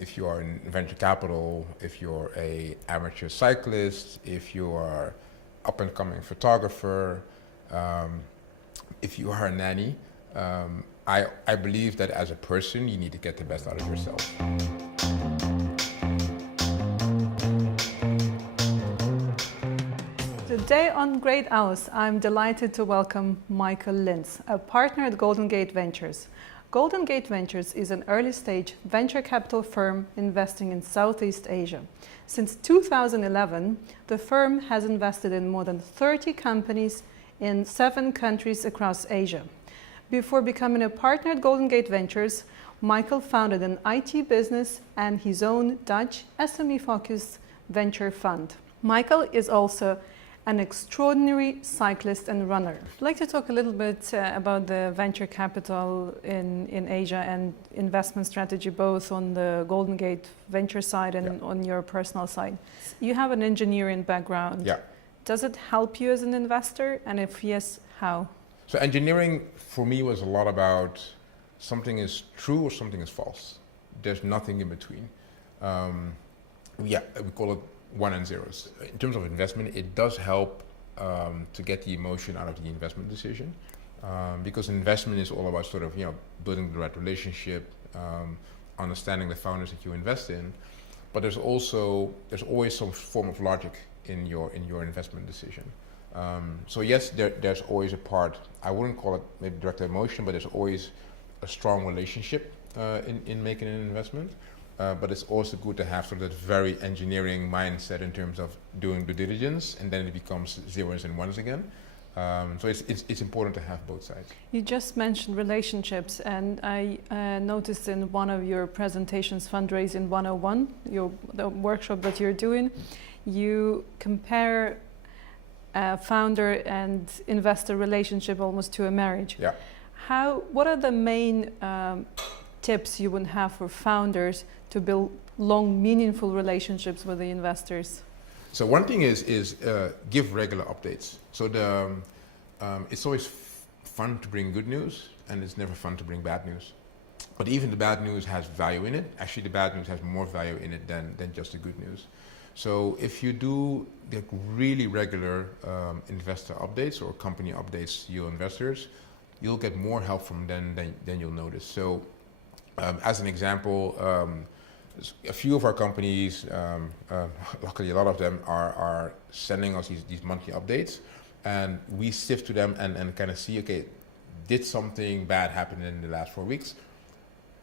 if you are in venture capital, if you're a amateur cyclist, if you are up and coming photographer, if you are a nanny, I believe that as a person, you need to get the best out of yourself. Today on Great Hours, I'm delighted to welcome Michael Lintz, a partner at Golden Gate Ventures. Golden Gate Ventures is an early-stage venture capital firm investing in Southeast Asia. Since 2011, the firm has invested in more than 30 companies in 7 countries across Asia. Before becoming a partner at Golden Gate Ventures, Michael founded an IT business and his own Dutch SME-focused venture fund. Michael is also an extraordinary cyclist and runner. I'd like to talk a little bit about the venture capital in Asia and investment strategy, both on the Golden Gate Venture side and on your personal side. You have an engineering background. Yeah. Does it help you as an investor? And if yes, how? So engineering for me was a lot about something is true or something is false. There's nothing in between. We call it one and zeros. In terms of investment, it does help to get the emotion out of the investment decision, because investment is all about sort of building the right relationship, understanding the founders that you invest in, but there's always some form of logic in your investment decision. So yes, there's always a part. I wouldn't call it maybe direct emotion, but there's always a strong relationship in making an investment. But it's also good to have sort of that very engineering mindset in terms of doing due diligence, and then it becomes zeros and ones again. So it's important to have both sides. You just mentioned relationships, and I noticed in one of your presentations, Fundraising 101, the workshop that you're doing, you compare founder and investor relationship almost to a marriage. Yeah. What are the main tips you would have for founders to build long, meaningful relationships with the investors? So one thing is give regular updates. So it's always fun to bring good news, and it's never fun to bring bad news. But even the bad news has value in it. Actually, the bad news has more value in it than just the good news. So if you do the really regular investor updates or company updates to your investors, you'll get more help from them than you'll notice. So as an example, a few of our companies, luckily a lot of them, are sending us these monthly updates, and we sift to them and kind of see, okay, did something bad happen in the last 4 weeks?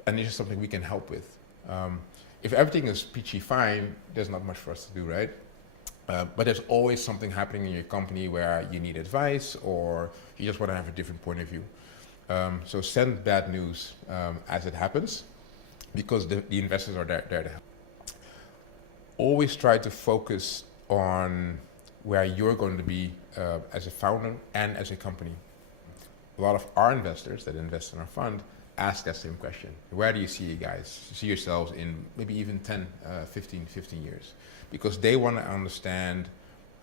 And this is something we can help with. If everything is peachy fine, there's not much for us to do, right? But there's always something happening in your company where you need advice or you just want to have a different point of view. So send bad news as it happens, because the investors are there to help. Always try to focus on where you're going to be as a founder and as a company. A lot of our investors that invest in our fund ask that same question. Where do you see you guys? See yourselves in maybe even 10, 15 years? Because they want to understand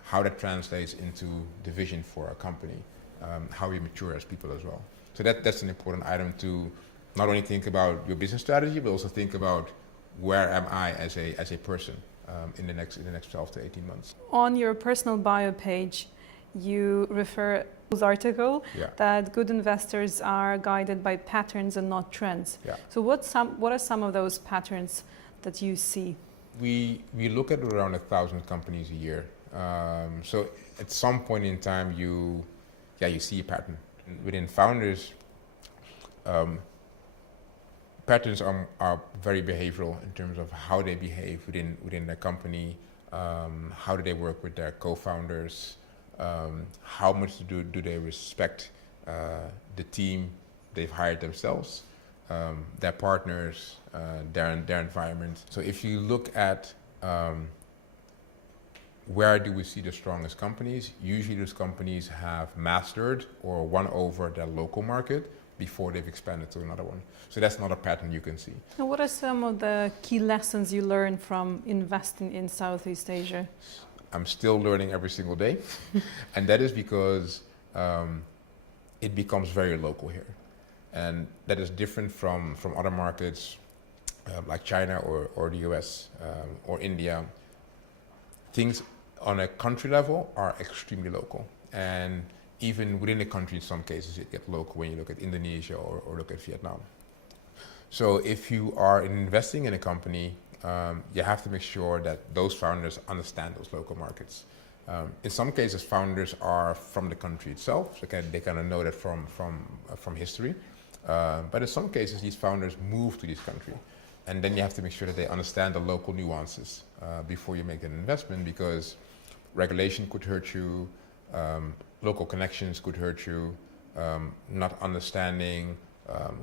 how that translates into the vision for our company, how we mature as people as well. So that's an important item to not only think about your business strategy, but also think about where am I as a person in the next 12 to 18 months. On your personal bio page, you refer to this article that good investors are guided by patterns and not trends. Yeah. So what are some of those patterns that you see? We look at around 1,000 companies a year. So at some point in time, you see a pattern. Within founders, patterns are very behavioral in terms of how they behave within their company, how do they work with their co-founders, how much do they respect the team they've hired themselves, their partners, their environment. So if you look at where do we see the strongest companies, usually those companies have mastered or won over their local market before they've expanded to another one. So that's not a pattern you can see. And what are some of the key lessons you learned from investing in Southeast Asia? I'm still learning every single day. And that is because it becomes very local here. And that is different from other markets like China or the US or India, things on a country level are extremely local. And even within the country, in some cases, it gets local when you look at Indonesia or look at Vietnam. So if you are investing in a company, you have to make sure that those founders understand those local markets. In some cases, founders are from the country itself, so they kind of know that from history. But in some cases, these founders move to this country. And then you have to make sure that they understand the local nuances before you make an investment, because regulation could hurt you, local connections could hurt you, not understanding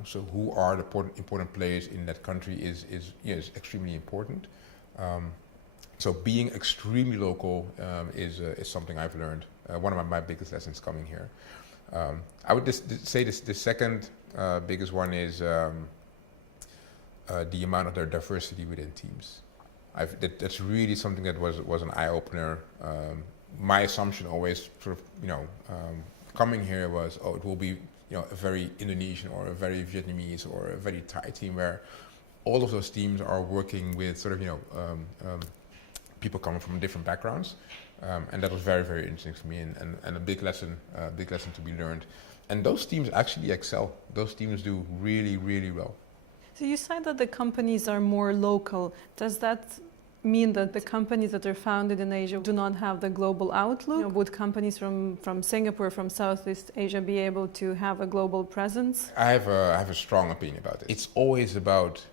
so who are the important players in that country is extremely important. So being extremely local is something I've learned. One of my biggest lessons coming here. I would just say the second biggest one is the amount of their diversity within teams. That's really something that was an eye opener. My assumption always, sort of, coming here was, it will be, a very Indonesian or a very Vietnamese or a very Thai team, where all of those teams are working with sort of, people coming from different backgrounds, and that was very, very interesting for me, and a big lesson to be learned. And those teams actually excel. Those teams do really, really well. So you said that the companies are more local. Does that mean that the companies that are founded in Asia do not have the global outlook? Would companies from Singapore, from Southeast Asia be able to have a global presence? I have a strong opinion about it. It's always about,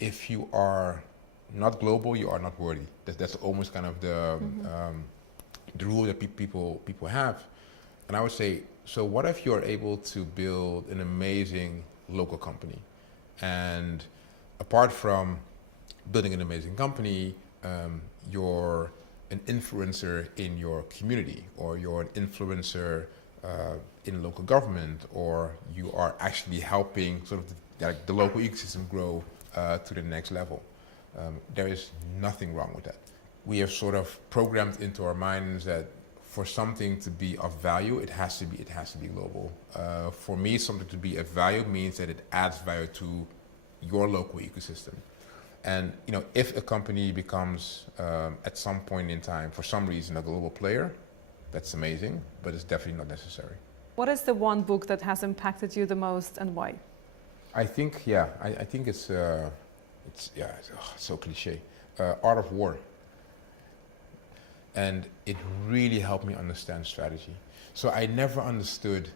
if you are not global, you are not worthy. That's almost kind of the rule that people have. And I would say, so what if you're able to build an amazing local company? And apart from building an amazing company, you're an influencer in your community, or you're an influencer in local government, or you are actually helping sort of the local ecosystem grow to the next level. There is nothing wrong with that. We have sort of programmed into our minds that for something to be of value, it has to be global. For me, something to be of value means that it adds value to your local ecosystem. And if a company becomes at some point in time, for some reason, a global player, that's amazing, but it's definitely not necessary. What is the one book that has impacted you the most, and why? I think it's so cliche. Art of War. And it really helped me understand strategy. So I never understood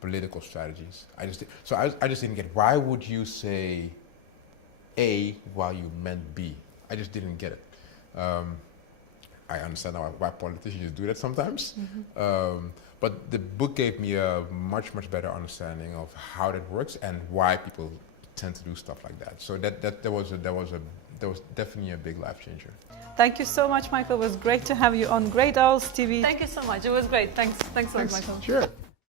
political strategies. I just didn't get, why would you say A while you meant B? I just didn't get it. I understand why politicians do that sometimes. But the book gave me a much, much better understanding of how that works and why people tend to do stuff like that. So that was definitely a big life changer. Thank you so much, Michael. It was great to have you on Great Owls TV. Thank you so much. It was great. Thanks so much, Michael. Sure.